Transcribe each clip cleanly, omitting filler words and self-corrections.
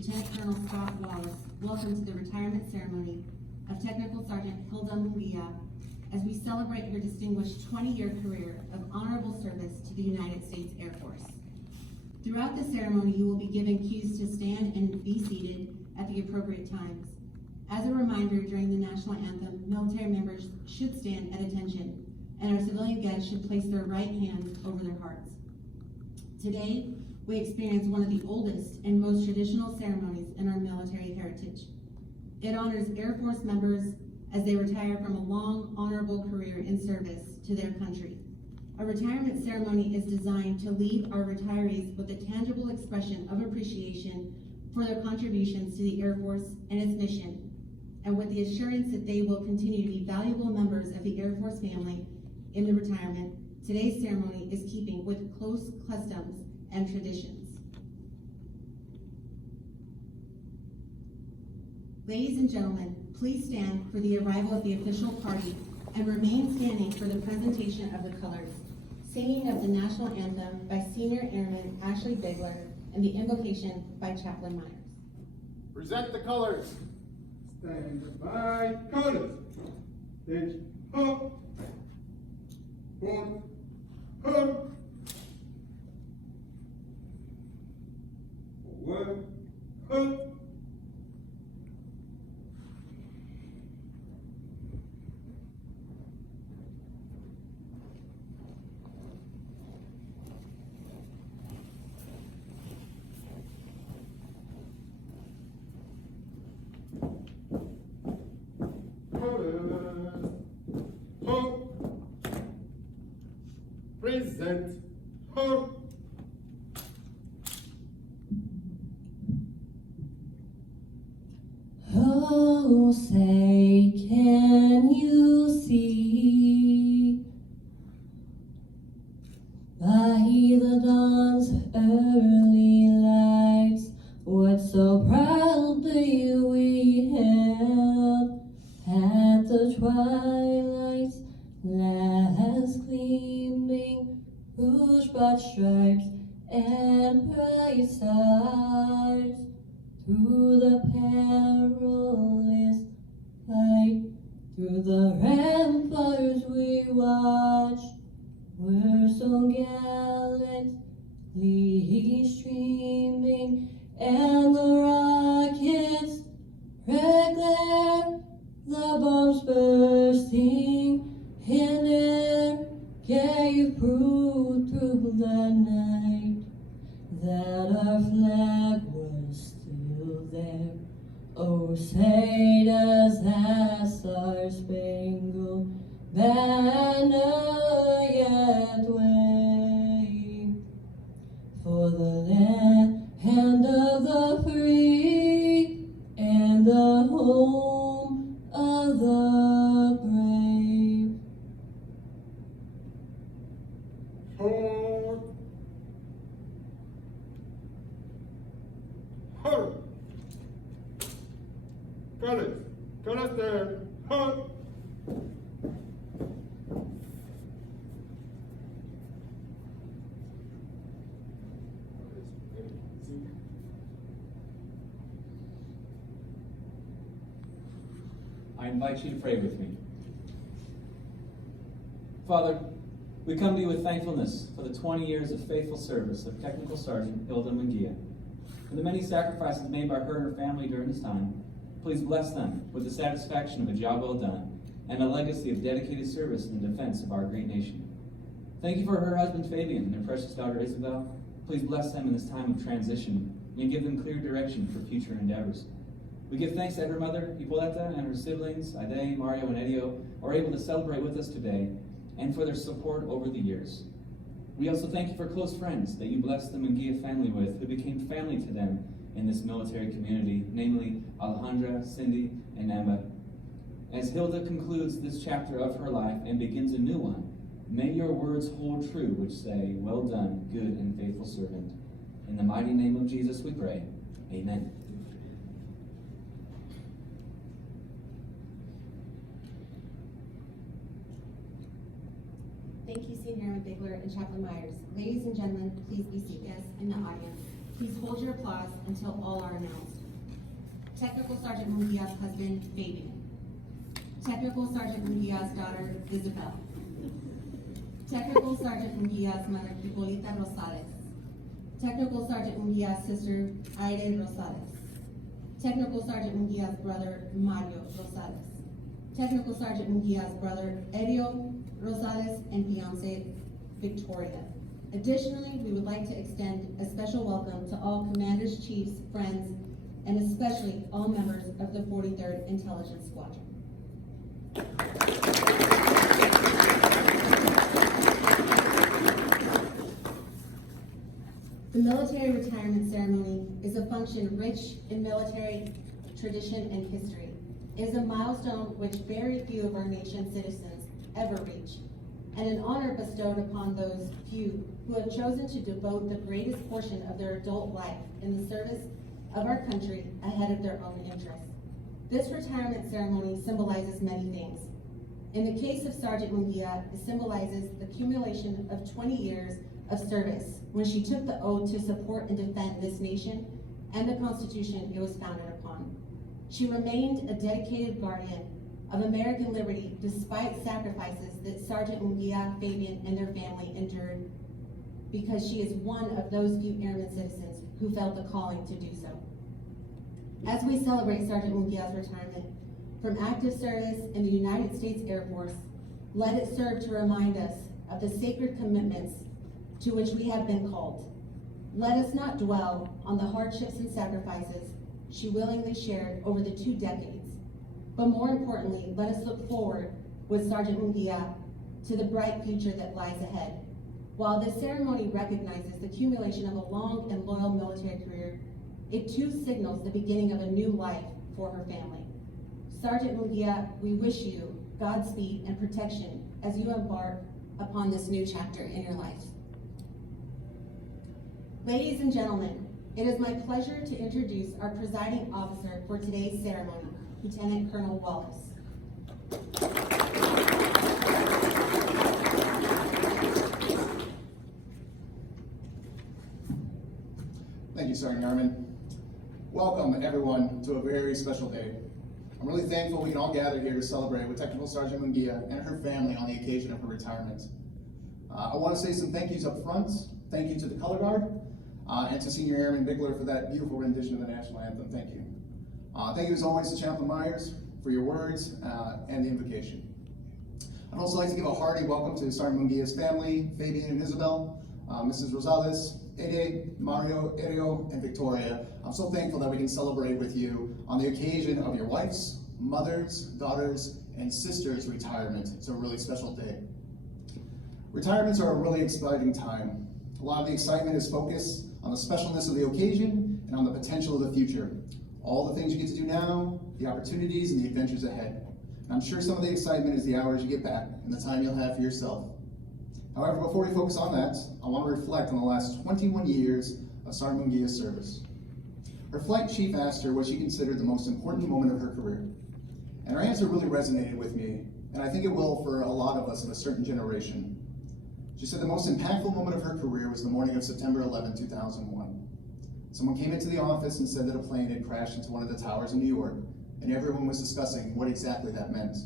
Lieutenant Colonel Scott Wallace, welcome to the retirement ceremony of Technical Sergeant Hilda Munguía as we celebrate your distinguished 20-year career of honorable service to the United States Air Force. Throughout the ceremony, you will be given cues to stand and be seated at the appropriate times. As a reminder, during the national anthem, military members should stand at attention, and our civilian guests should place their right hand over their hearts. Today, we experience one of the oldest and most traditional ceremonies in our military heritage. It honors Air Force members as they retire from a long, honorable career in service to their country. A retirement ceremony is designed to leave our retirees with a tangible expression of appreciation for their contributions to the Air Force and its mission, and with the assurance that they will continue to be valuable members of the Air Force family in the retirement. Today's ceremony is keeping with close customs and traditions. Ladies and gentlemen, please stand for the arrival of the official party and remain standing for the presentation of the colors, singing of the national anthem by Senior Airman Ashley Bigler, and the invocation by Chaplain Myers. Present the colors. Stand by, colors. Then up. One, up. One, up. Present. Up. Oh, say, can you see by the dawn's early lights what so proudly we hailed at the twilight's last gleaming, rouge-broad stripes and bright stars? Through the perilous fight, through the ramparts we watched, were so gallantly streaming, and the rockets' red glare, the bombs bursting in air, gave proof through the night that our flag was still there. Oh, say does that star-spangled banner yet wave for the land of the free and the home of the brave? Forward. Hurry. Colors. Colors stand. Hurry. I invite you to pray with me. Father, we come to you with thankfulness for the 20 years of faithful service of Technical Sergeant Hilda Munguía. For the many sacrifices made by her and her family during this time, please bless them with the satisfaction of a job well done and a legacy of dedicated service in the defense of our great nation. Thank you for her husband Fabian and their precious daughter Isabel. Please bless them in this time of transition and give them clear direction for future endeavors. We give thanks that her mother, Hippolyta, and her siblings, Ade, Mario, and Edio, are able to celebrate with us today and for their support over the years. We also thank you for close friends that you blessed the Munguía family with, who became family to them in this military community, namely Alejandra, Cindy, and Emma. As Hilda concludes this chapter of her life and begins a new one, may your words hold true, which say, "Well done, good and faithful servant." In the mighty name of Jesus we pray. Amen. Thank you, Senior Airman Bigler and Chaplain Myers. Ladies and gentlemen, please be seated in the audience. Please hold your applause until all are announced. Technical Sergeant Munguia's husband, Fabian. Technical Sergeant Munguia's daughter, Isabel. Technical Sergeant Munguia's mother, Hipólita Rosales. Technical Sergeant Munguia's sister, Aire Rosales. Technical Sergeant Munguia's brother, Mario Rosales. Technical Sergeant Munguia's brother, Elio Rosales, and fiancée, Victoria. Additionally, we would like to extend a special welcome to all commanders, chiefs, friends, and especially all members of the 43rd Intelligence Squadron. The military retirement ceremony is a function rich in military tradition and history. It is a milestone which very few of our nation's citizens ever reach, and an honor bestowed upon those few who have chosen to devote the greatest portion of their adult life in the service of our country ahead of their own interests. This retirement ceremony symbolizes many things. In the case of Sergeant Munguía, it symbolizes the accumulation of 20 years of service when she took the oath to support and defend this nation and the Constitution it was founded upon. She remained a dedicated guardian of American liberty despite sacrifices that Sergeant Munguía, Fabian, and their family endured, because she is one of those few airmen citizens who felt the calling to do so. As we celebrate Sergeant Munguia's retirement from active service in the United States Air Force, let it serve to remind us of the sacred commitments to which we have been called. Let us not dwell on the hardships and sacrifices she willingly shared over the 2 decades, but more importantly, let us look forward with Sergeant Munguía to the bright future that lies ahead. While this ceremony recognizes the accumulation of a long and loyal military career, it too signals the beginning of a new life for her family. Sergeant Munguía, we wish you Godspeed and protection as you embark upon this new chapter in your life. Ladies and gentlemen, it is my pleasure to introduce our presiding officer for today's ceremony, Lieutenant Colonel Wallace. Thank you, Sergeant Yarman. Welcome, everyone, to a very special day. I'm really thankful we can all gather here to celebrate with Technical Sergeant Munguía and her family on the occasion of her retirement. I want to say some thank yous up front. Thank you to the Color Guard and to Senior Airman Bickler for that beautiful rendition of the National Anthem. Thank you. Thank you as always to Chaplain Myers for your words and the invocation. I'd also like to give a hearty welcome to Sergeant Munguia's family, Fabian and Isabel, Mrs. Rosales, Ede, Mario, Ereo, and Victoria. I'm so thankful that we can celebrate with you on the occasion of your wife's, mother's, daughter's, and sister's retirement. It's a really special day. Retirements are a really exciting time. A lot of the excitement is focused on the specialness of the occasion and on the potential of the future. All the things you get to do now, the opportunities and the adventures ahead. And I'm sure some of the excitement is the hours you get back and the time you'll have for yourself. However, before we focus on that, I want to reflect on the last 21 years of Sergeant Munguia's service. Her flight chief asked her what she considered the most important moment of her career. And her answer really resonated with me, and I think it will for a lot of us of a certain generation. She said the most impactful moment of her career was the morning of September 11, 2001. Someone came into the office and said that a plane had crashed into one of the towers in New York, and everyone was discussing what exactly that meant.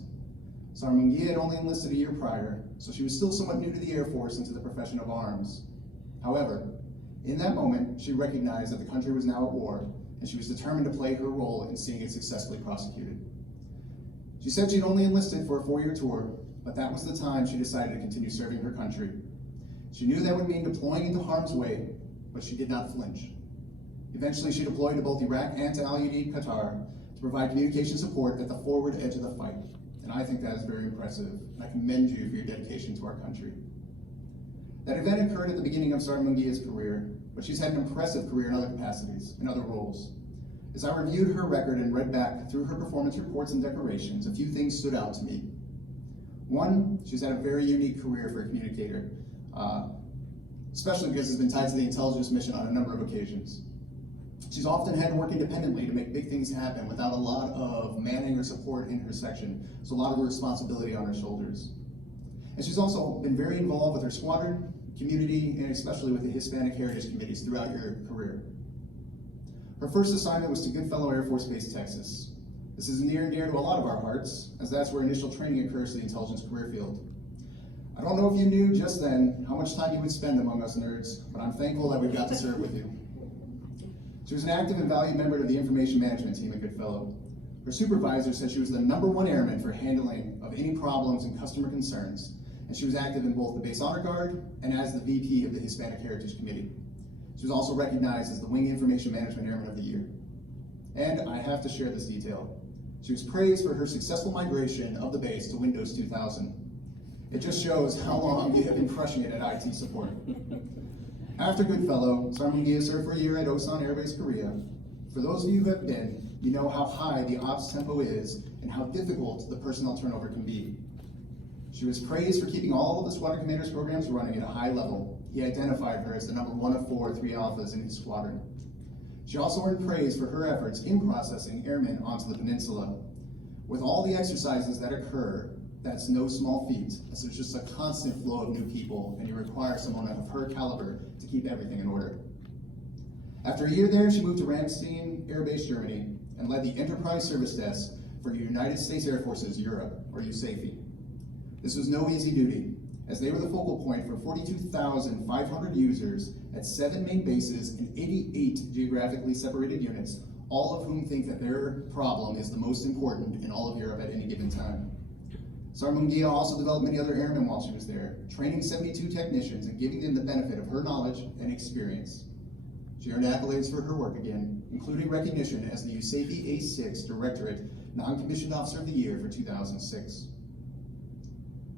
Sergeant Munguía had only enlisted a year prior, so she was still somewhat new to the Air Force and to the profession of arms. However, in that moment, she recognized that the country was now at war, and she was determined to play her role in seeing it successfully prosecuted. She said she'd only enlisted for a 4-year tour, but that was the time she decided to continue serving her country. She knew that would mean deploying into harm's way, but she did not flinch. Eventually, she deployed to both Iraq and to Al Udeid, Qatar, to provide communication support at the forward edge of the fight. And I think that is very impressive, and I commend you for your dedication to our country. That event occurred at the beginning of Sergeant Munguia's career, but she's had an impressive career in other capacities, in other roles. As I reviewed her record and read back through her performance reports and decorations, a few things stood out to me. One, she's had a very unique career for a communicator, especially because it's been tied to the intelligence mission on a number of occasions. She's often had to work independently to make big things happen without a lot of manning or support in her section, so a lot of the responsibility on her shoulders. And she's also been very involved with her squadron, community, and especially with the Hispanic Heritage Committees throughout her career. Her first assignment was to Goodfellow Air Force Base, Texas. This is near and dear to a lot of our hearts, as that's where initial training occurs to the intelligence career field. I don't know if you knew just then how much time you would spend among us nerds, but I'm thankful that we got to serve with you. She was an active and valued member of the information management team at Goodfellow. Her supervisor said she was the #1 airman for handling of any problems and customer concerns, and she was active in both the Base Honor Guard and as the VP of the Hispanic Heritage Committee. She was also recognized as the Wing Information Management Airman of the Year. And I have to share this detail. She was praised for her successful migration of the base to Windows 2000. It just shows how long you have been crushing it at IT support. After Goodfellow, Sergeant Munguía served for a year at Osan Air Base, Korea. For those of you who have been, you know how high the ops tempo is and how difficult the personnel turnover can be. She was praised for keeping all of the squadron commander's programs running at a high level. He identified her as the #1 of 4 3 alphas in his squadron. She also earned praise for her efforts in processing airmen onto the peninsula. With all the exercises that occur, that's no small feat, as there's just a constant flow of new people, and you require someone of her caliber to keep everything in order. After a year there, she moved to Ramstein Air Base, Germany, and led the Enterprise Service Desk for United States Air Force's Europe, or USAFE. This was no easy duty, as they were the focal point for 42,500 users at 7 main bases and 88 geographically separated units, all of whom think that their problem is the most important in all of Europe at any given time. Sergeant Munguía also developed many other airmen while she was there, training 72 technicians and giving them the benefit of her knowledge and experience. She earned accolades for her work again, including recognition as the USAFE A6 Directorate Non-Commissioned Officer of the Year for 2006.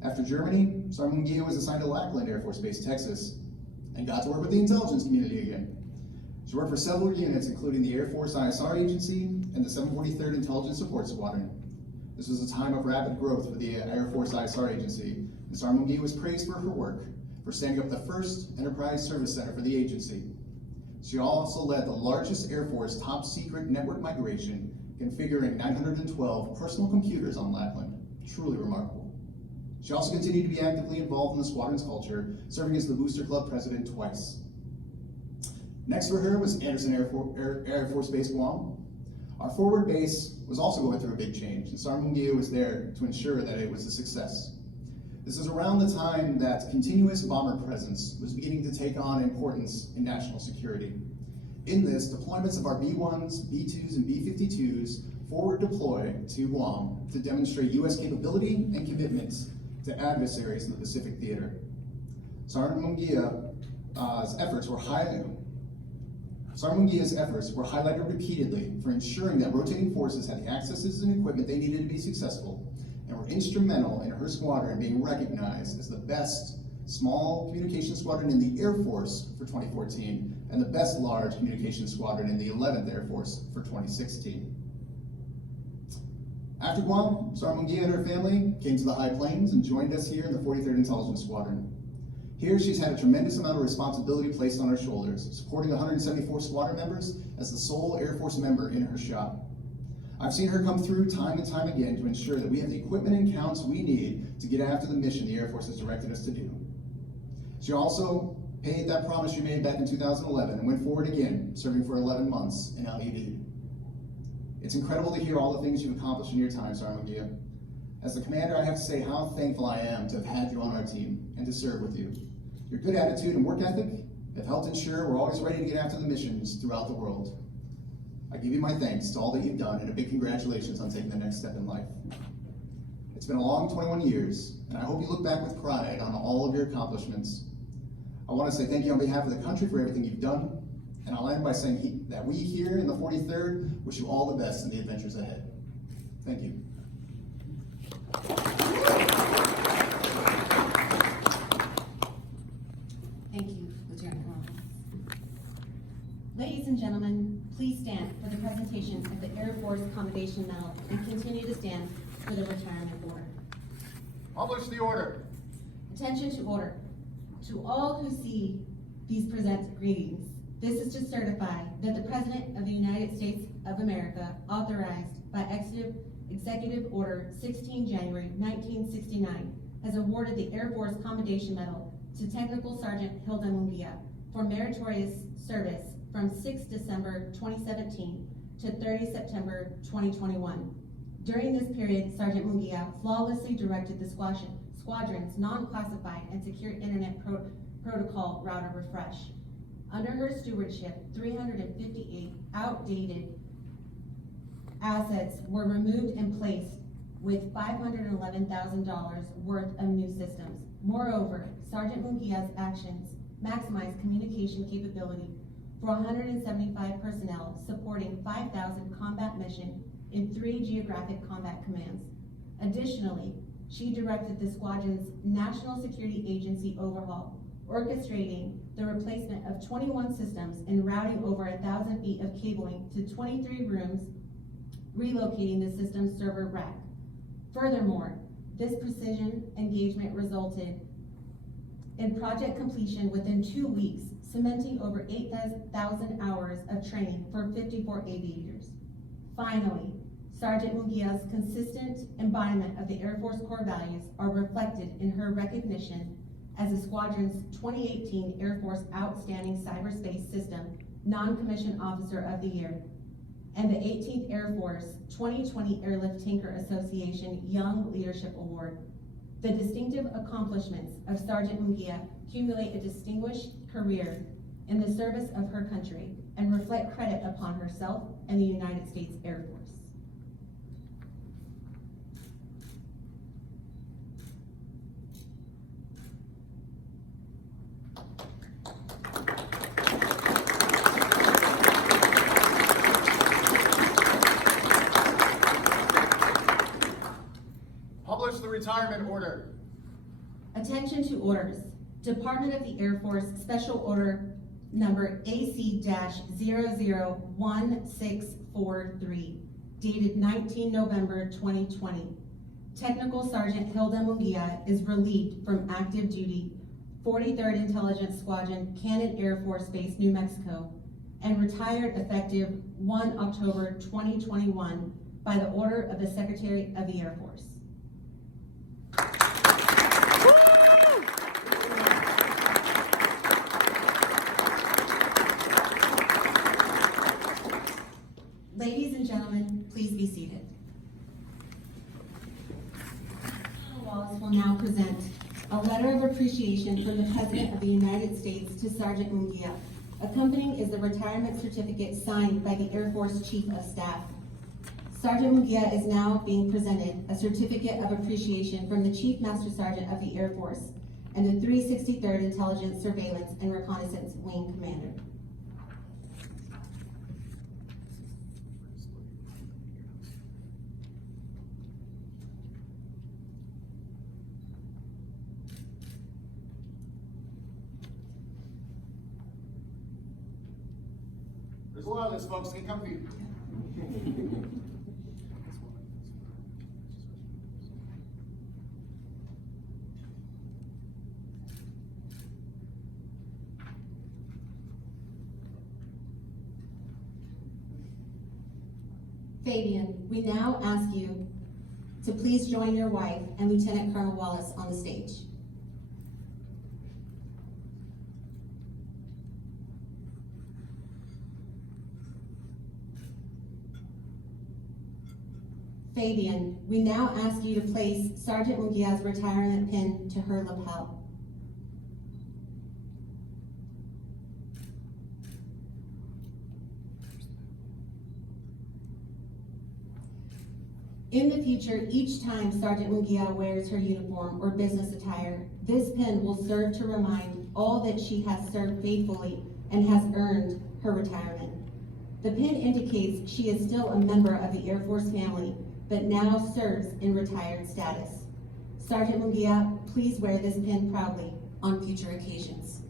After Germany, Sergeant Munguía was assigned to Lackland Air Force Base, Texas, and got to work with the intelligence community again. She worked for several units, including the Air Force ISR Agency and the 743rd Intelligence Support Squadron. This was a time of rapid growth for the Air Force ISR Agency, and Sergeant Munguía was praised for her work for standing up the first Enterprise Service Center for the agency. She also led the largest Air Force top secret network migration, configuring 912 personal computers on Lackland. Truly remarkable. She also continued to be actively involved in the squadron's culture, serving as the Booster Club president twice. Next for her was Anderson Air Force Base, Guam. Our forward base was also going through a big change, and Sergeant Munguía was there to ensure that it was a success. This is around the time that continuous bomber presence was beginning to take on importance in national security. In this, deployments of our B-1s, B-2s, and B-52s forward deployed to Guam to demonstrate U.S. capability and commitment to adversaries in the Pacific Theater. Sergeant Munguia's efforts were highlighted repeatedly for ensuring that rotating forces had the accesses and equipment they needed to be successful, and were instrumental in her squadron being recognized as the best small communications squadron in the Air Force for 2014, and the best large communications squadron in the 11th Air Force for 2016. After Guam, Sergeant Munguía and her family came to the High Plains and joined us here in the 43rd Intelligence Squadron. Here, she's had a tremendous amount of responsibility placed on her shoulders, supporting 174 squadron members as the sole Air Force member in her shop. I've seen her come through time and time again to ensure that we have the equipment and counts we need to get after the mission the Air Force has directed us to do. She also paid that promise she made back in 2011 and went forward again, serving for 11 months in LED. It's incredible to hear all the things you've accomplished in your time, Sergeant Munguía. As the commander, I have to say how thankful I am to have had you on our team and to serve with you. Your good attitude and work ethic have helped ensure we're always ready to get after the missions throughout the world. I give you my thanks to all that you've done and a big congratulations on taking the next step in life. It's been a long 21 years, and I hope you look back with pride on all of your accomplishments. I want to say thank you on behalf of the country for everything you've done, and I'll end by saying that we here in the 43rd wish you all the best in the adventures ahead. Thank you. Thank you, Lieutenant Colonel. Ladies and gentlemen, please stand for the presentation of the Air Force Commendation Medal and continue to stand for the retirement order. Publish the order. Attention to order. To all who see these present greetings, this is to certify that the President of the United States of America, authorized by Executive Order 16 January 1969, has awarded the Air Force Commendation Medal to Technical Sergeant Hilda Munguía for meritorious service from 6 December 2017 to 30 September 2021. During this period, Sergeant Munguía flawlessly directed the squadron's non-classified and secure internet protocol router refresh. Under her stewardship, 358 outdated assets were removed and placed with $511,000 worth of new systems. Moreover, Sergeant Munguía's actions maximized communication capability for 175 personnel supporting 5,000 combat mission in 3 geographic combat commands. Additionally, she directed the squadron's National Security Agency overhaul, orchestrating the replacement of 21 systems and routing over 1,000 feet of cabling to 23 rooms, relocating the system's server rack. Furthermore, this precision engagement resulted in project completion within 2 weeks, cementing over 8,000 hours of training for 54 aviators. Finally, Sergeant Munguía's consistent embodiment of the Air Force core values are reflected in her recognition as the squadron's 2018 Air Force Outstanding Cyberspace System Non-Commissioned Officer of the Year and the 18th Air Force 2020 Airlift Tanker Association Young Leadership Award. The distinctive accomplishments of Sergeant Munguía accumulate a distinguished career in the service of her country and reflect credit upon herself and the United States Air Force. Publish the retirement order. Attention to orders. Department of the Air Force Special Order number AC-001643, dated 19 November 2020. Technical Sergeant Hilda Munguía is relieved from active duty, 43rd Intelligence Squadron, Cannon Air Force Base, New Mexico, and retired effective 1 October 2021 by the order of the Secretary of the Air Force. Ladies and gentlemen, please be seated. Wallace will now present a letter of appreciation from the President of the United States to Sergeant Munguía. Accompanying is the retirement certificate signed by the Air Force Chief of Staff. Sergeant Munguía is now being presented a certificate of appreciation from the Chief Master Sergeant of the Air Force and the 363rd Intelligence Surveillance and Reconnaissance Wing Commander. There's a lot of this, folks. Get comfy. Fabian, we now ask you to please join your wife and Lieutenant Colonel Wallace on the stage. Fabian, we now ask you to place Sergeant Munguía's retirement pin to her lapel. In the future, each time Sergeant Munguía wears her uniform or business attire, this pin will serve to remind all that she has served faithfully and has earned her retirement. The pin indicates she is still a member of the Air Force family, but now serves in retired status. Sergeant Munguía, please wear this pin proudly on future occasions.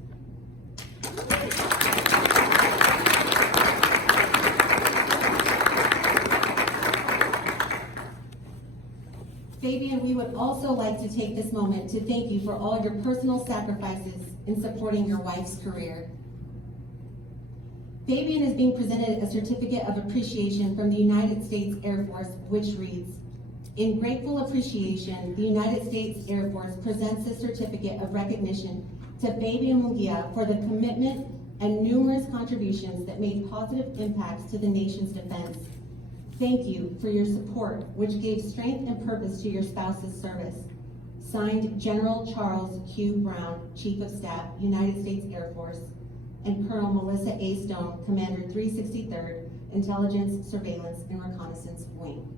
Fabian, we would also like to take this moment to thank you for all your personal sacrifices in supporting your wife's career. Fabian is being presented a certificate of appreciation from the United States Air Force, which reads, "In grateful appreciation, the United States Air Force presents this certificate of recognition to Fabian Munguía for the commitment and numerous contributions that made positive impacts to the nation's defense. Thank you for your support, which gave strength and purpose to your spouse's service. Signed, General Charles Q. Brown, Chief of Staff, United States Air Force, and Colonel Melissa A. Stone, Commander 363rd Intelligence, Surveillance, and Reconnaissance Wing.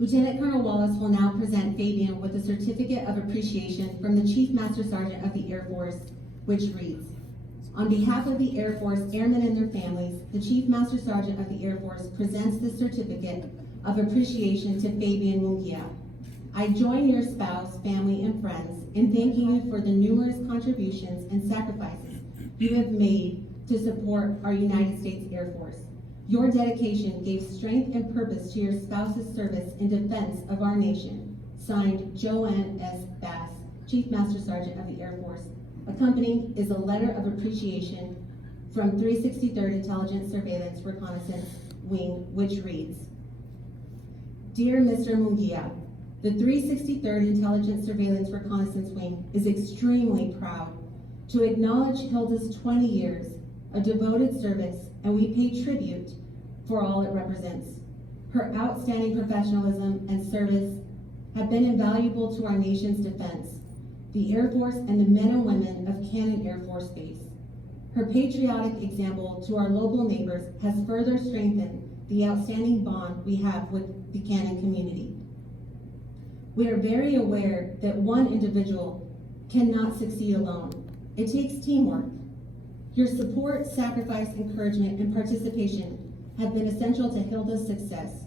Lieutenant Colonel Wallace will now present Fabian with a certificate of appreciation from the Chief Master Sergeant of the Air Force, which reads, on behalf of the Air Force airmen and their families, the Chief Master Sergeant of the Air Force presents this certificate of appreciation to Fabian Munguía. I join your spouse, family, and friends in thanking you for the numerous contributions and sacrifices you have made to support our United States Air Force. Your dedication gave strength and purpose to your spouse's service in defense of our nation. Signed, Joanne S. Bass, Chief Master Sergeant of the Air Force. Accompanying is a letter of appreciation from 363rd Intelligence, Surveillance, Reconnaissance Wing, which reads, Dear Mr. Munguía, the 363rd Intelligence, Surveillance, Reconnaissance Wing is extremely proud to acknowledge Hilda's 20 years of devoted service, and we pay tribute for all it represents. Her outstanding professionalism and service have been invaluable to our nation's defense, the Air Force, and the men and women of Cannon Air Force Base. Her patriotic example to our local neighbors has further strengthened the outstanding bond we have with the Cannon community. We are very aware that one individual cannot succeed alone. It takes teamwork. Your support, sacrifice, encouragement, and participation have been essential to Hilda's success.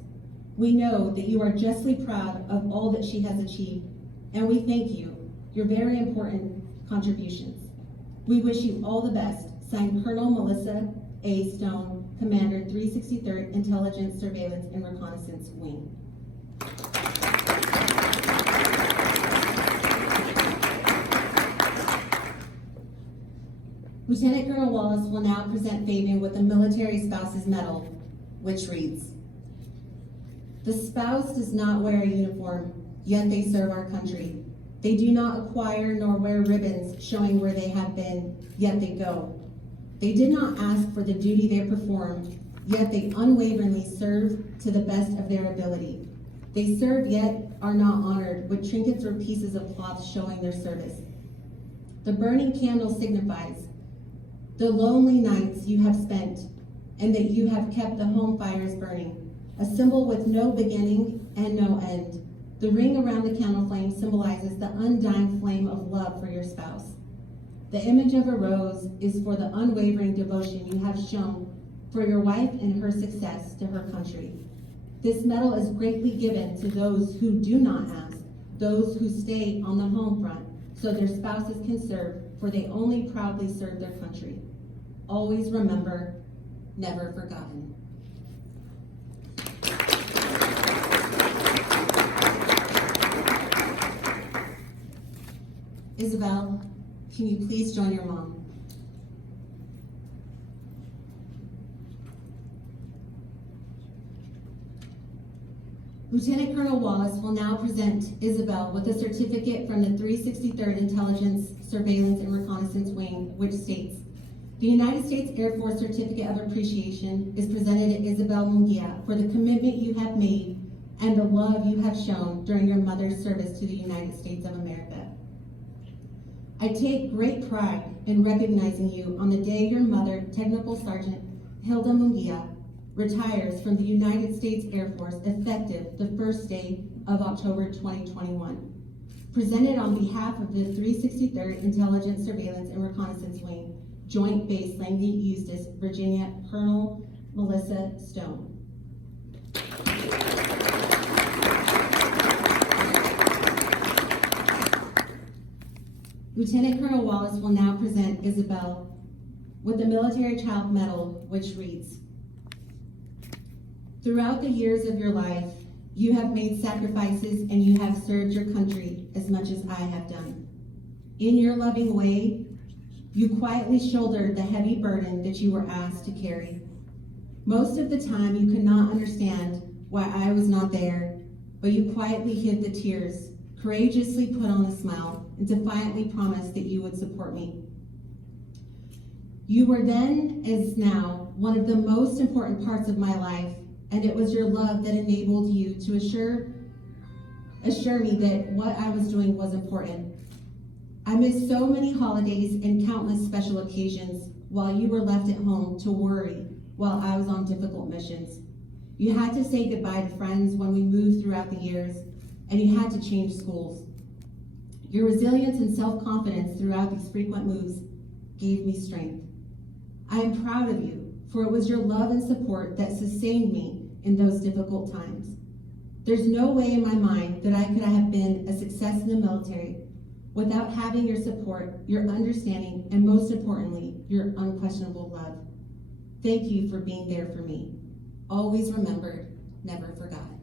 We know that you are justly proud of all that she has achieved, and we thank you, your very important contributions. We wish you all the best. Signed, Colonel Melissa A. Stone, Commander 363rd Intelligence, Surveillance, and Reconnaissance Wing. Lieutenant Colonel Wallace will now present Fabian with the Military Spouse's Medal, which reads, the spouse does not wear a uniform, yet they serve our country. They do not acquire nor wear ribbons showing where they have been, yet they go. They did not ask for the duty they performed, yet they unwaveringly serve to the best of their ability. They serve yet are not honored with trinkets or pieces of cloth showing their service. The burning candle signifies the lonely nights you have spent, and that you have kept the home fires burning, a symbol with no beginning and no end. The ring around the candle flame symbolizes the undying flame of love for your spouse. The image of a rose is for the unwavering devotion you have shown for your wife and her success to her country. This medal is greatly given to those who do not ask, those who stay on the home front so their spouses can serve, for they only proudly serve their country. Always remember, never forgotten. Isabel, can you please join your mom? Lieutenant Colonel Wallace will now present Isabel with a certificate from the 363rd Intelligence, Surveillance, and Reconnaissance Wing, which states, the United States Air Force Certificate of Appreciation is presented to Isabel Munguía for the commitment you have made and the love you have shown during your mother's service to the United States of America. I take great pride in recognizing you on the day your mother, Technical Sergeant Hilda Munguía, retires from the United States Air Force effective the first day of October 2021. Presented on behalf of the 363rd Intelligence, Surveillance, and Reconnaissance Wing, Joint Base Langley, Eustis, Virginia, Colonel Melissa Stone. Lieutenant Colonel Wallace will now present Isabel with the Military Child Medal, which reads, throughout the years of your life, you have made sacrifices and you have served your country as much as I have done. In your loving way, you quietly shouldered the heavy burden that you were asked to carry. Most of the time, you could not understand why I was not there, but you quietly hid the tears, courageously put on a smile, and defiantly promised that you would support me. You were then, as now, one of the most important parts of my life, and it was your love that enabled you to assure me that what I was doing was important. I missed so many holidays and countless special occasions while you were left at home to worry while I was on difficult missions. You had to say goodbye to friends when we moved throughout the years, and you had to change schools. Your resilience and self-confidence throughout these frequent moves gave me strength. I am proud of you, for it was your love and support that sustained me in those difficult times. There's no way in my mind that I could have been a success in the military without having your support, your understanding, and most importantly, your unquestionable love. Thank you for being there for me. Always remembered, never forgotten.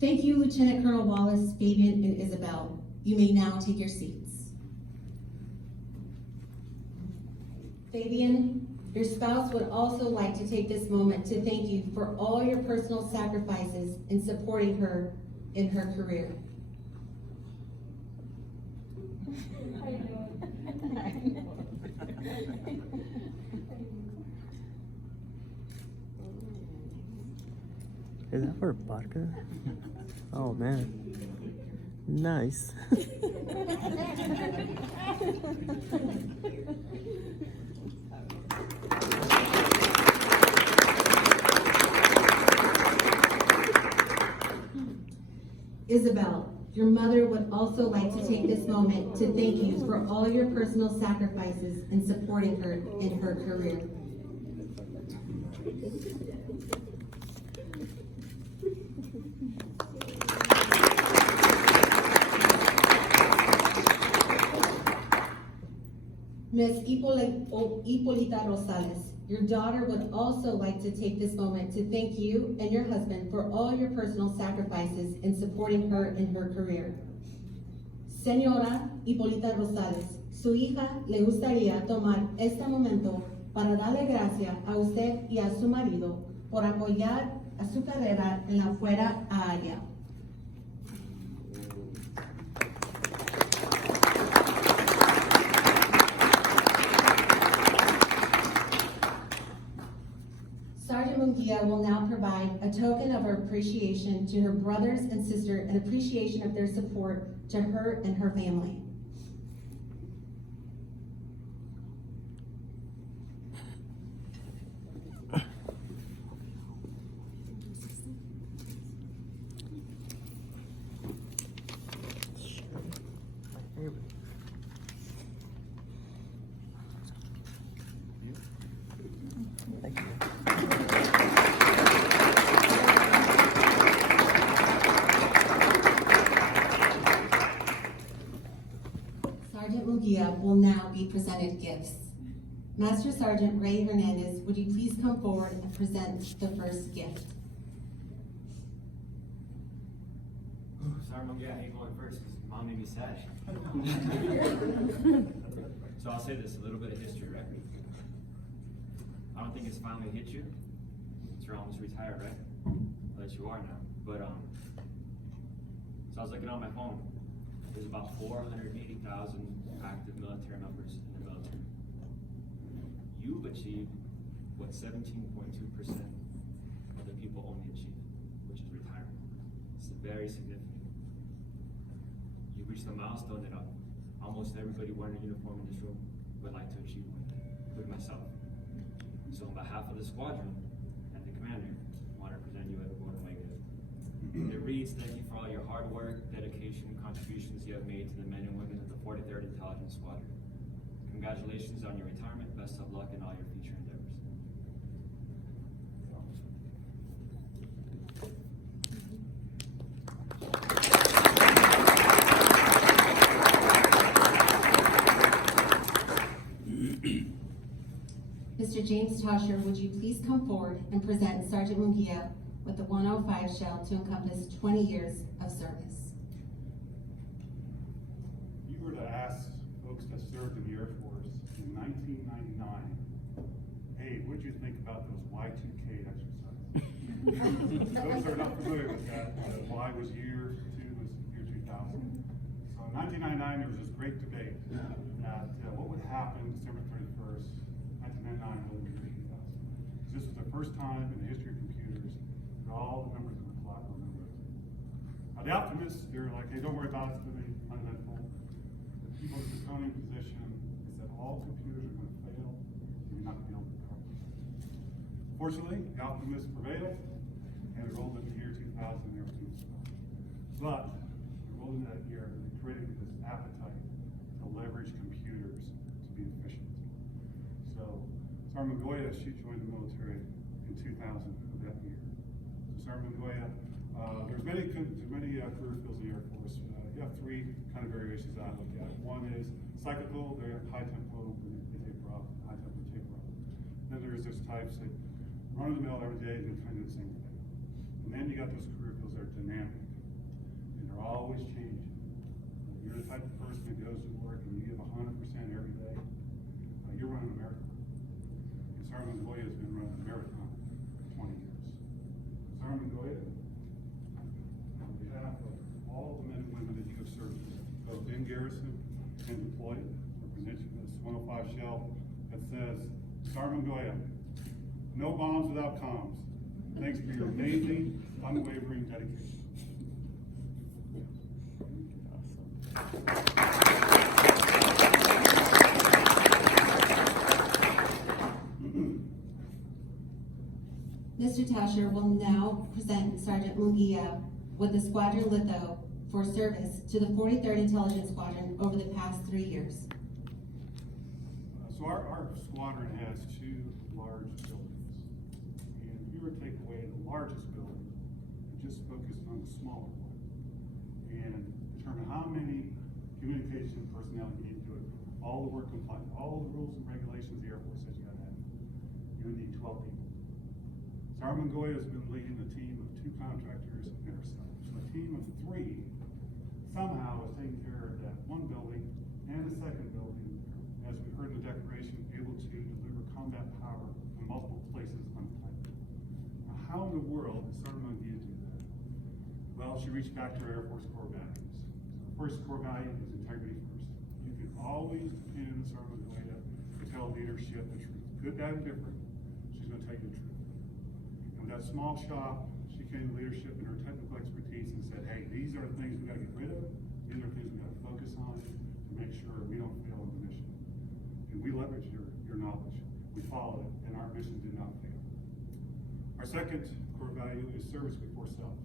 Thank you, Lieutenant Colonel Wallace, Fabian, and Isabel. You may now take your seats. Fabian, your spouse would also like to take this moment to thank you for all your personal sacrifices in supporting her in her career. Is that for vodka? Oh man. Nice. Isabel, your mother would also like to take this moment to thank you for all your personal sacrifices in supporting her in her career. Ms. Hipólita Rosales, your daughter would also like to take this moment to thank you and your husband for all your personal sacrifices in supporting her in her career. Señora Hipólita Rosales, su hija le gustaría tomar este momento para darle gracias a usted y a su marido por apoyar a su carrera en la Fuerza Aérea. Sergeant Munguía will now provide a token of her appreciation to her brothers and sister and appreciation of their support to her and her family. Thank you. Sergeant Munguía will now be presented gifts. Master Sergeant Ray Hernandez, would you please come forward and present the first gift? Sorry, Munguía, I hate going first because mom made me sad. So I'll say this, a little bit of history, right? I don't think it's finally hit you. You're almost retired, right? Well, that you are now. But so I was looking on my phone. There's about 480,000 active military members in the military. You've achieved what 17.2% of the people only achieve, which is retirement. It's very significant. You've reached a milestone that almost everybody wearing a uniform in this room would like to achieve, including myself. So on behalf of the squadron and the commander, I want to present you with a going-away gift. It reads, thank you for all your hard work, dedication, contributions you have made to the men and women of the 43rd Intelligence Squadron. Congratulations on your retirement. Best of luck in all your future endeavors. Mr. James Tosher, would you please come forward and present Sergeant Munguía with the 105 shell to encompass 20 years of service? You were to 1999. Hey, what'd you think about those Y2K exercises? Those are not familiar with that. Y was year, 2 was year 2000. So in 1999, there was this great debate that what would happen December 31st, 1999, over the year 2000. This was the first time in the history of computers that all the members of the clock were members. Now the optimists, they're like, hey, don't worry about it, it's going to be uneventful. The people's draconian position is that all computers are going to fail and you're not going to be able to recover. Fortunately, the optimists prevailed, and we rolled into the year 2000 and everything was fine. But we rolled into that year and we created this appetite to leverage computers to be efficient. So Sarah Munguía, she joined the military in 2000 of that year. So Sarah Munguía, there's many career fields in the Air Force. You have 3 kind of variations I look at. One is cyclical, they're high tempo, they taper off, high tempo, taper off. Then there's those types that run of the mill every day and kind of the same thing. And then you got those career fields that are dynamic, and they're always changing. You're the type of person that goes to work and you give 100% every day. You're running a marathon. And Sarah Munguía has been running a marathon for 20 years. Sarah Munguía, on behalf of all the men and women that you have served with, both in garrison and deployed, I present you this 105 shell that says, Sarah Munguía, no bombs without comms. Thanks for your amazing, unwavering dedication. Mr. Tasher will now present Sergeant Munguía with the squadron litho for service to the 43rd Intelligence Squadron over the past 3 years. So our squadron has 2 large buildings. And if you were to take away the largest building and just focus on the smaller one and determine how many communication personnel you need to do it, all the work compliant, all the rules and regulations the Air Force says you gotta have, you would need 12 people. Sarah Munguía has been leading a team of 2 contractors and herself. So a team of 3 somehow is taking care of that one building and the second building, as we heard in the declaration, able to deliver combat power in multiple places untyped. Now, how in the world did Sarah Munguía do that? Well, she reached back to her Air Force core values. So the first core value is integrity first. You can always depend on Sarah Munguía to tell leadership the truth. Good, bad, and different. She's going to tell you the truth. And with that small shop, she came to leadership and her technical expertise and said, hey, these are the things we got to get rid of. These are things we got to focus on to make sure we don't fail in the mission. And we leveraged your knowledge. We followed it, and our mission did not fail. Our second core value is service before self.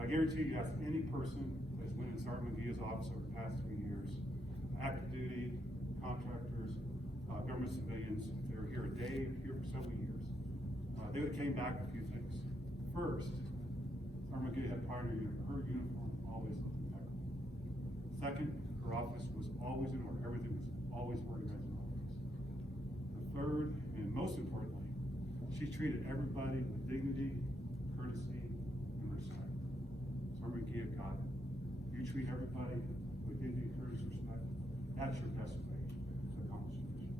I guarantee you, ask any person that's been in Sergeant Munguía's office over the past 3 years, active duty, contractors, government civilians, if they were here a day, here for several years, they would have came back with a few things. First, Sergeant Munguía had prior to her uniform always looked impeccable. Second, her office was always in order. Everything was always organized and organized. The third, and most importantly, she treated everybody with dignity, courtesy, and respect. Sergeant Munguía got it. You treat everybody with dignity, courtesy, and respect. That's your best way to accomplish the mission.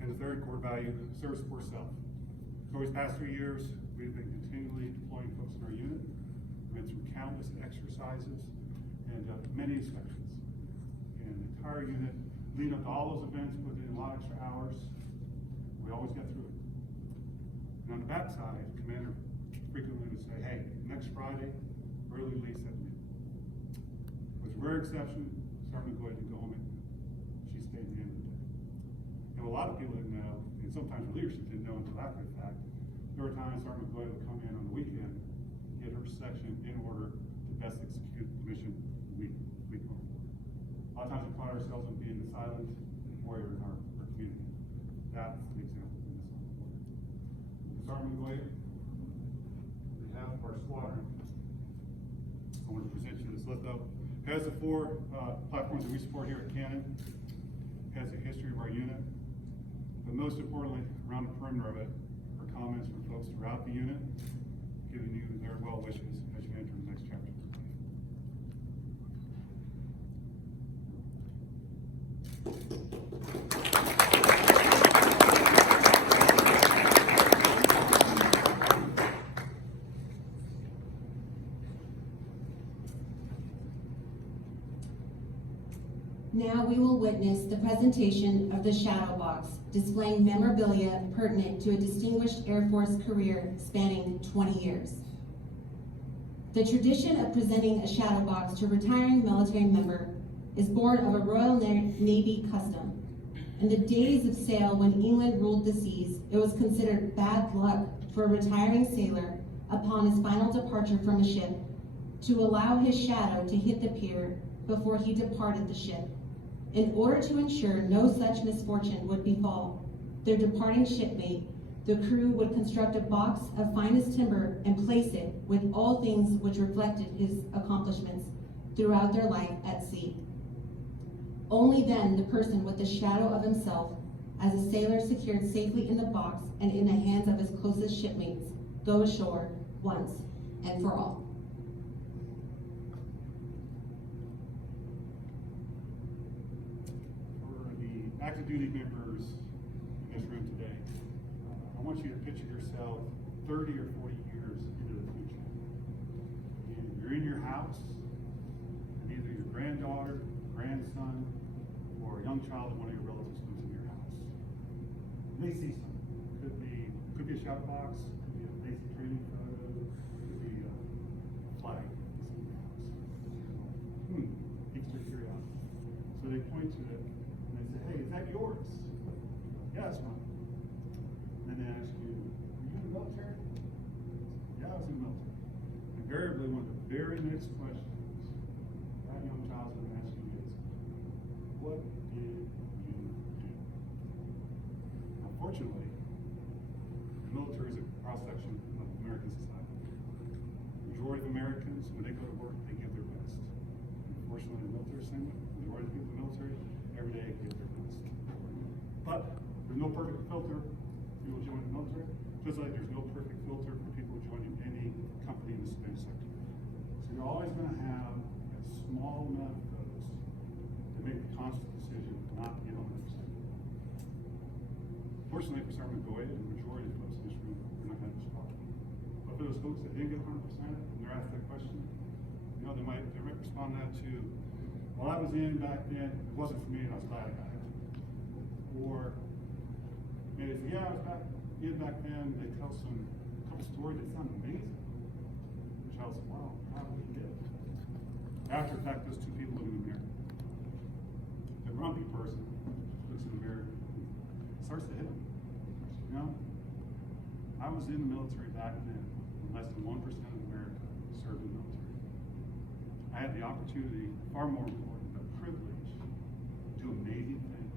And the third core value, service for self. So these past 3 years, we've been continually deploying folks in our unit. We went through countless exercises and many inspections. And the entire unit, leading up to all those events, put in a lot of extra hours. We always got through it. And on the backside, the commander frequently would say, hey, next Friday, early release at noon. With rare exception, Sergeant Munguía didn't go home at noon. She stayed at the end of the day. And what a lot of people didn't know, and sometimes the leadership didn't know until after the fact, there were times Sergeant Munguía would come in on the weekend, get her section in order to best execute the mission the week before. A lot of times we pride ourselves on being the silent warrior in our community. That's the example in this one. Sergeant Munguía, on behalf of our squadron, I want to present you this litho. It has the 4 platforms that we support here at Cannon. It has the history of our unit. But most importantly, around the perimeter of it are comments from folks throughout the unit, giving you their well wishes as you enter the next chapter of your life. Now we will witness the presentation of the Shadow Box, displaying memorabilia pertinent to a distinguished Air Force career spanning 20 years. The tradition of presenting a Shadow Box to a retiring military member is born of a Royal Navy custom. In the days of sail when England ruled the seas, it was considered bad luck for a retiring sailor upon his final departure from a ship to allow his shadow to hit the pier before he departed the ship. In order to ensure no such misfortune would befall their departing shipmate, the crew would construct a box of finest timber and place it with all things which reflected his accomplishments throughout their life at sea. Only then the person with the shadow of himself as a sailor secured safely in the box and in the hands of his closest shipmates go ashore once and for all. For the active duty members in this room today, I want you to picture yourself 30 or 40 years into the future. And you're in your house, and either your granddaughter, grandson, or a young child of one of your relatives comes in your house. You may see something. Could be a shadow box, could be a basic training photo, could be a flag that's in your house. Piques their curiosity. So they point to it and they say, "Hey, is that yours?" "Yeah, it's mine." And they ask you, "Were you in the military?" "Yeah, I was in the military." Invariably, one of the very next questions that young child's going to ask you is, "What did you do?" Unfortunately, the military is a cross-section of American society. The majority of Americans, when they go to work, they give their best. Unfortunately, the military is the same way. The majority of people in the military, every day, give their best. But there's no perfect filter for people joining the military, just like there's no perfect filter for people joining any company in the space sector. So you're always going to have a small amount of those that make the conscious decision not to get 100%. Fortunately for Sergeant Goya and the majority of folks in this room, we're not going to have this problem. But for those folks that didn't get 100% and they're asked that question, they might respond that to, "Well, I was in back then, it wasn't for me and I was glad I got it." Or maybe they say, "Yeah, I was back then," they tell a couple stories that sound amazing. The child says, "Wow, how did we get it?" After the fact, those two people look in the mirror. The grumpy person looks in the mirror and starts to hit him. I was in the military back then when less than 1% of America served in the military. I had the opportunity, far more important, the privilege to do amazing things,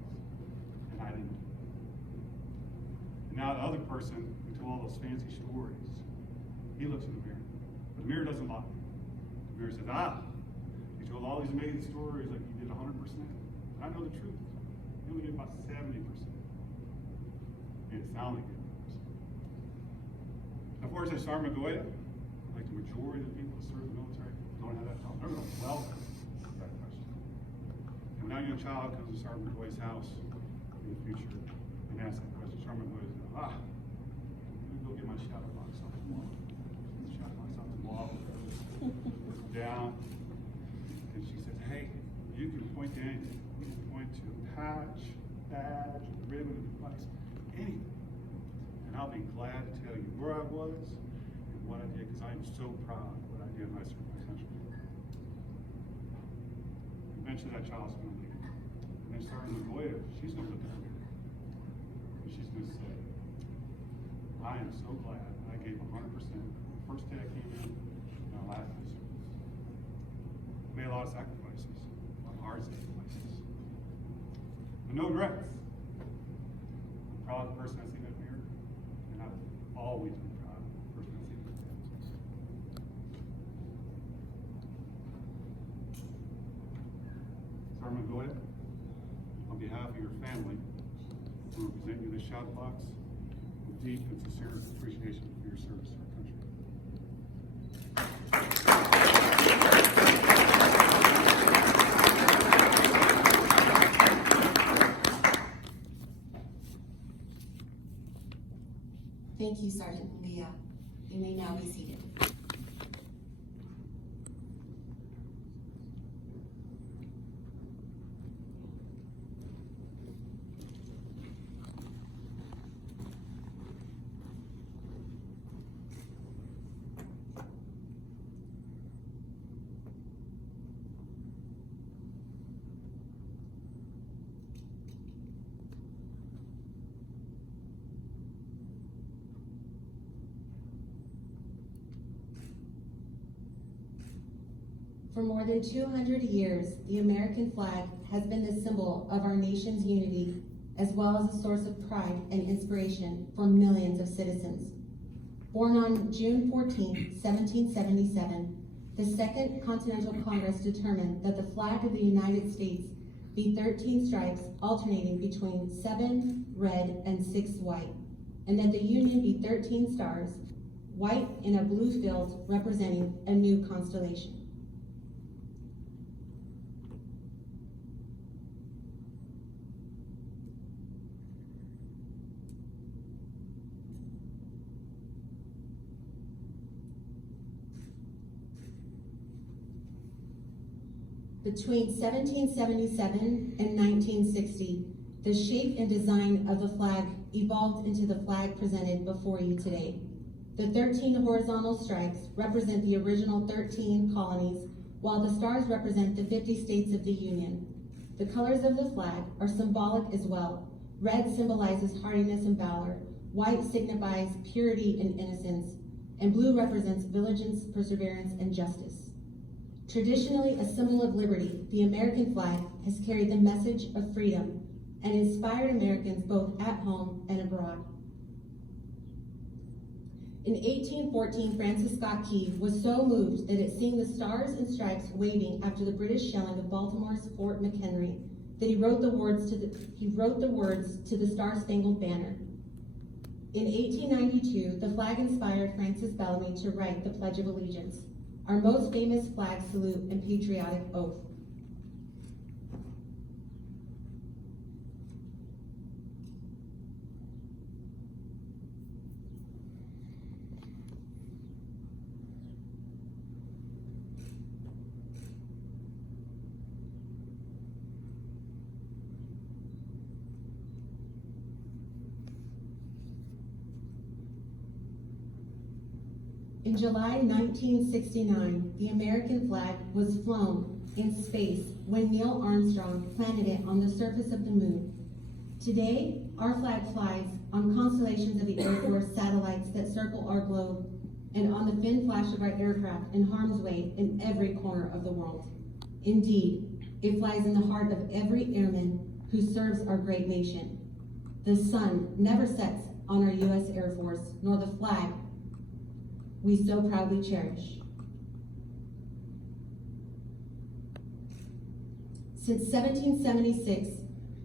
and I didn't do it. And now the other person who told all those fancy stories, he looks in the mirror, but the mirror doesn't lie. The mirror says, you told all these amazing stories like you did 100%. I know the truth. You only did about 70%. And it sounded like it. Unfortunately, Sergeant Goya, like the majority of the people that serve in the military, don't have that problem. They're going to welcome that question. And when that young child comes to Sergeant Goya's house in the future and asks that question, Sergeant Goya says, let me go get my shadow box off the wall. The shadow box off the wall, puts it down, and she says, "Hey, you can point to anything. You can point to a patch, badge, ribbon, device, anything. And I'll be glad to tell you where I was and what I did, because I am so proud of what I did when I served my country." Eventually that child's going to leave. And then Sergeant Goya, she's going to look at her and she's going to say, "I am so glad I gave 100% the first day I came in and our last day of service. I made a lot of sacrifices, a lot of hard sacrifices. But no regrets. I'm proud of the person I see in that mirror, and I've always been proud of the person I see in that mirror." Sergeant Goya, on behalf of your family, we will present you this shadow box with deep and sincere appreciation for your service to our country. Thank you, Sergeant Munguía. You may now be seated. For more than 200 years, the American flag has been the symbol of our nation's unity, as well as a source of pride and inspiration for millions of citizens. Born on June 14, 1777, the Second Continental Congress determined that the flag of the United States be 13 stripes alternating between 7 red and 6 white, and that the Union be 13 stars, white in a blue field representing a new constellation. Between 1777 and 1960, the shape and design of the flag evolved into the flag presented before you today. The 13 horizontal stripes represent the original 13 colonies, while the stars represent the 50 states of the Union. The colors of the flag are symbolic as well. Red symbolizes hardiness and valor, white signifies purity and innocence, and blue represents vigilance, perseverance, and justice. Traditionally a symbol of liberty, the American flag has carried the message of freedom and inspired Americans both at home and abroad. In 1814, Francis Scott Key was so moved that at seeing the stars and stripes waving after the British shelling of Baltimore's Fort McHenry, that he wrote the words to the Star-Spangled Banner. In 1892, the flag inspired Francis Bellamy to write the Pledge of Allegiance, our most famous flag salute and patriotic oath. In July 1969, the American flag was flown in space when Neil Armstrong planted it on the surface of the moon. Today, our flag flies on constellations of the Air Force satellites that circle our globe and on the fin flash of our aircraft in harm's way in every corner of the world. Indeed, it flies in the heart of every airman who serves our great nation. The sun never sets on our U.S. Air Force, nor the flag we so proudly cherish. Since 1776,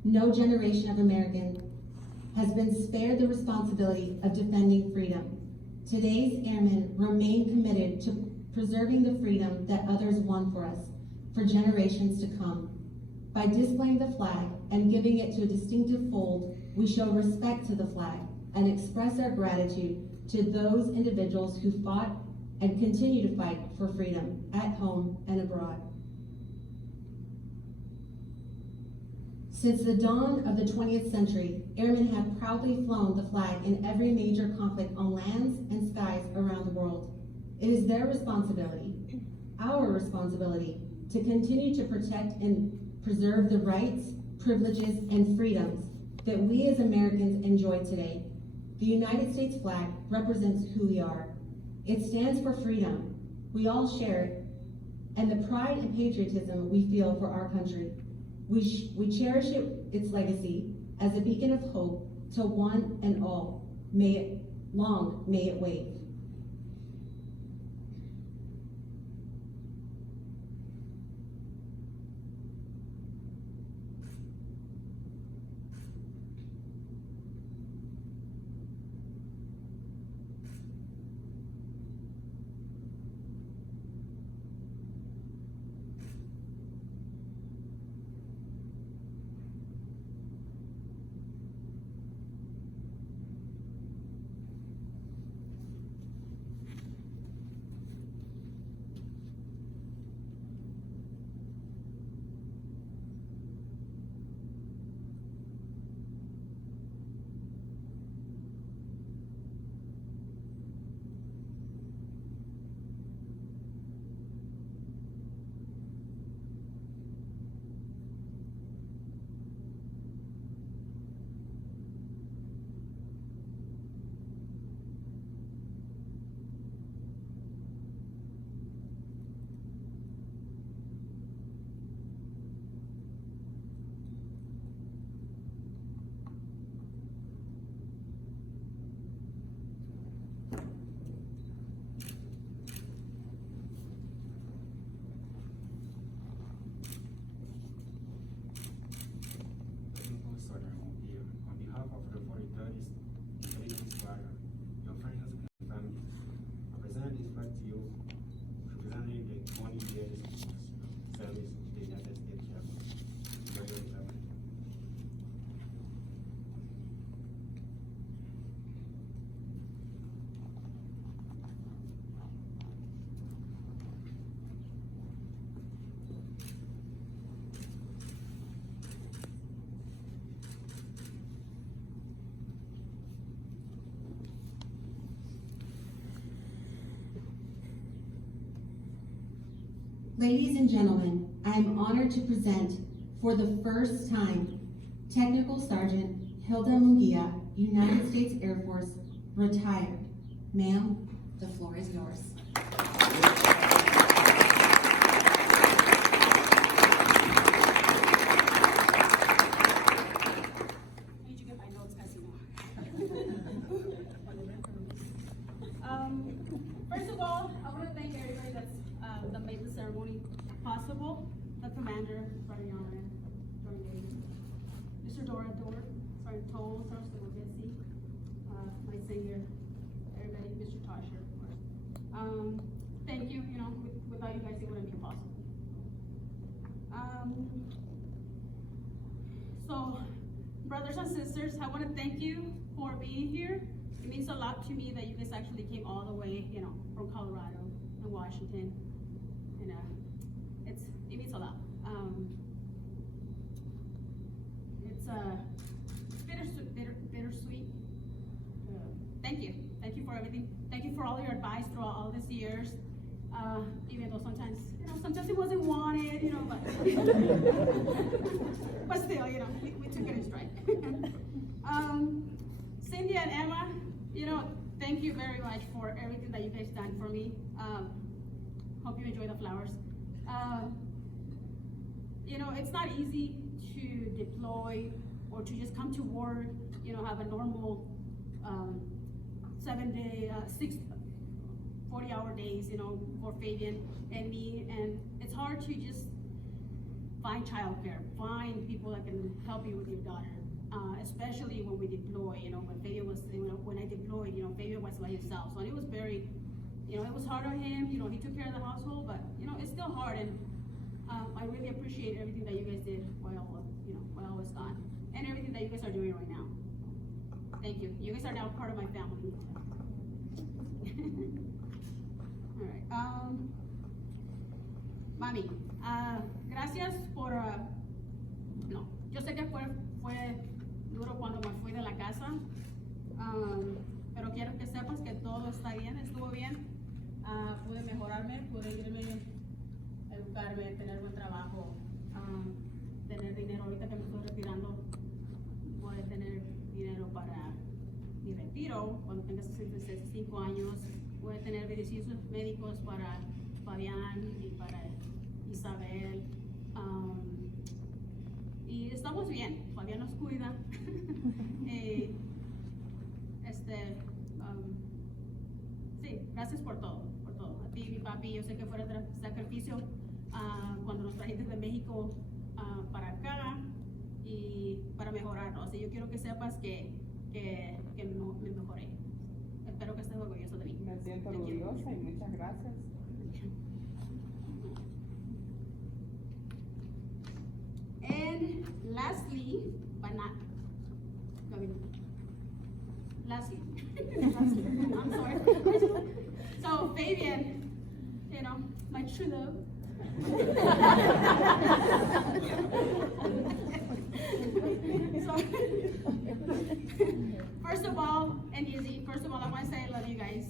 no generation of Americans has been spared the responsibility of defending freedom. Today's airmen remain committed to preserving the freedom that others won for us for generations to come. By displaying the flag and giving it to a distinctive fold, we show respect to the flag and express our gratitude to those individuals who fought and continue to fight for freedom at home and abroad. Since the dawn of the 20th century, airmen have proudly flown the flag in every major conflict on lands and skies around the world. It is their responsibility, our responsibility, to continue to protect and preserve the rights, privileges, and freedoms that we as Americans enjoy today. The United States flag represents who we are. It stands for freedom. We all share it, and the pride and patriotism we feel for our country. We cherish its legacy as a beacon of hope to one and all. May it wave. Ladies and gentlemen, I am honored to present for the first time Technical Sergeant Hilda Munguía, United States Air Force, retired. Ma'am, the floor is yours. Need to get my notes, as you know. First of all, I want to thank everybody that made the ceremony possible. The commander, Sergeant Yarman, Mr. Dora, Sergeant Toll, Sergeant Betsy, my senior, everybody, Mr. Tasher, of course. Thank you. You know, without you guys, it wouldn't be possible. So, brothers and sisters, I want to thank you for being here. It means a lot to me that you guys actually came all the way, you know, from Colorado and Washington. And it means a lot. It's bittersweet. Thank you. Thank you for everything. Thank you for all your advice throughout all these years. Even though sometimes, you know, sometimes it wasn't wanted, you know, but but still, you know, we took it in stride. Cindy and Emma, you know, thank you very much for everything that you guys done for me. Hope you enjoy the flowers. You know, it's not easy to deploy or to just come to work, you know, have a normal 7-day, 40-hour days, you know, for Fabian and me, and it's hard to just find childcare, find people that can help you with your daughter, especially when we deploy. You know, when Fabian was, you know, when I deployed, you know, Fabian was by himself, so it was very, you know, it was hard on him. You know, he took care of the household, but you know, it's still hard, and I really appreciate everything that you guys did while, you know, while I was gone, and everything that you guys are doing right now. Thank you. You guys are now part of my family. All right. Mami, gracias por, no, yo sé que fue duro cuando me fui de la casa, pero quiero que sepas que todo está bien, estuvo bien, pude mejorarme, pude irme, educarme, tener buen trabajo, tener dinero. Ahorita que me estoy retirando, voy a tener dinero para mi retiro cuando tenga 65 años. Voy a tener beneficios médicos para Fabián y para Isabel. Y estamos bien, Fabián nos cuida. Sí, gracias por todo, por todo. A ti, mi papi, yo sé que fue el sacrificio cuando nos trajiste de México para acá y para mejorarnos. Y yo quiero que sepas que me mejoré. Espero que estés orgulloso de mí. Me siento orgullosa y muchas gracias. And lastly, but not, lastly, I'm sorry. So Fabian, you know, my true love. So, first of all, and Izzy, first of all, I want to say I love you guys,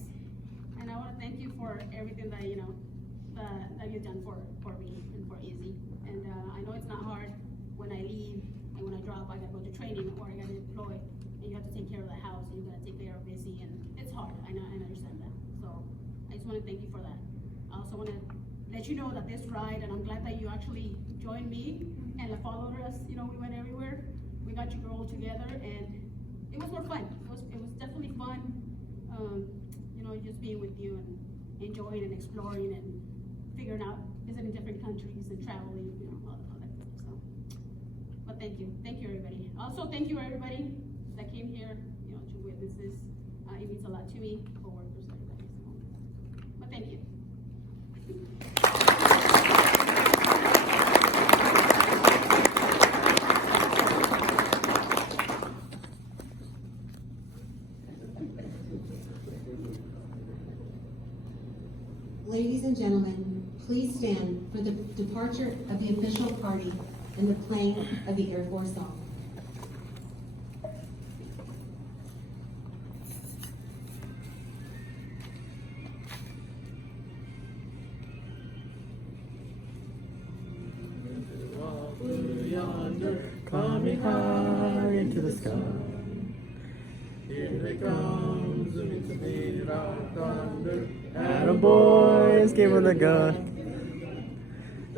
and I want to thank you for everything that, you know, that you've done for me and for Izzy. And I know it's not hard when I leave and when I drop, I gotta go to training or I gotta deploy, and you have to take care of the house, and you gotta take care of Izzy, and it's hard. I know, I understand that. So I just want to thank you for that. I also want to let you know that this ride, and I'm glad that you actually joined me and followed us. You know, we went everywhere. We got you all together, and it was more fun. It was definitely fun. You know, just being with you and enjoying and exploring and figuring out, visiting different countries and traveling, you know, all that stuff. So, but thank you everybody. Also, thank you everybody that came here, you know, to witness this. It means a lot to me, coworkers, everybody. So, but thank you. Ladies and gentlemen, please stand for the departure of the official party and the playing of the Air Force song. climbing high into the sky. Here they come, zooming to beat our thunder. Atta boys, give them the gun.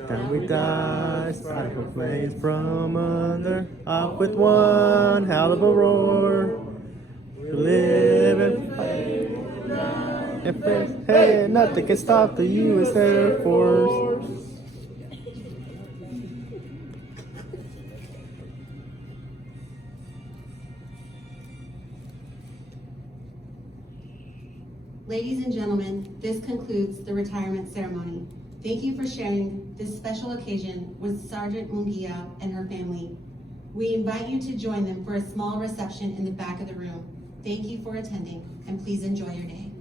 Down we dive, cycle flames from under. Up with one hell of a roar. We live and fight. Hey, nothing can stop the U.S. Air Force. Ladies and gentlemen, this concludes the retirement ceremony. Thank you for sharing this special occasion with Sergeant Munguía and her family. We invite you to join them for a small reception in the back of the room. Thank you for attending, and please enjoy your day.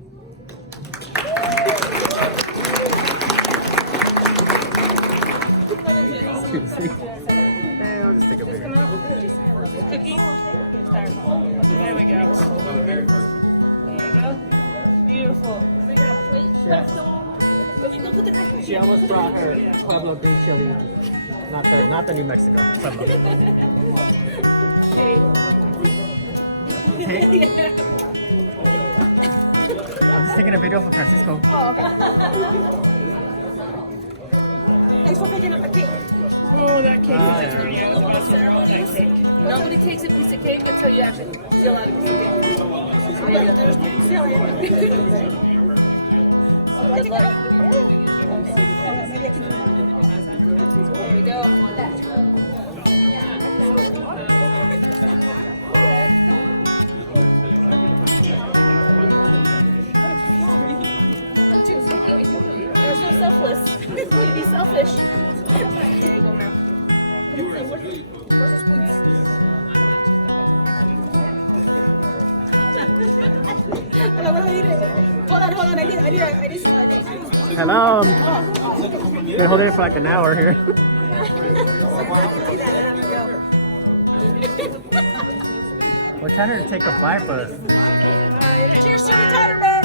Hey, I'll just take a picture. Cookie? There we go. There you go. Beautiful. She almost brought her Pueblo green chili. Not the New Mexico. Pueblo. Hey. I'm just taking a video for Francisco. Thanks for picking up the cake. Oh, that cake is pretty good. Nobody takes a piece of cake until you actually seal out a piece of cake. Oh, yeah, there's seal it. Good luck. Maybe I can. There you go. You're so selfless. You be selfish. Where's the spoons? Hold on. I need. Hello. Been holding it for like an hour here. We're trying to take a flight, but Cheers to retirement!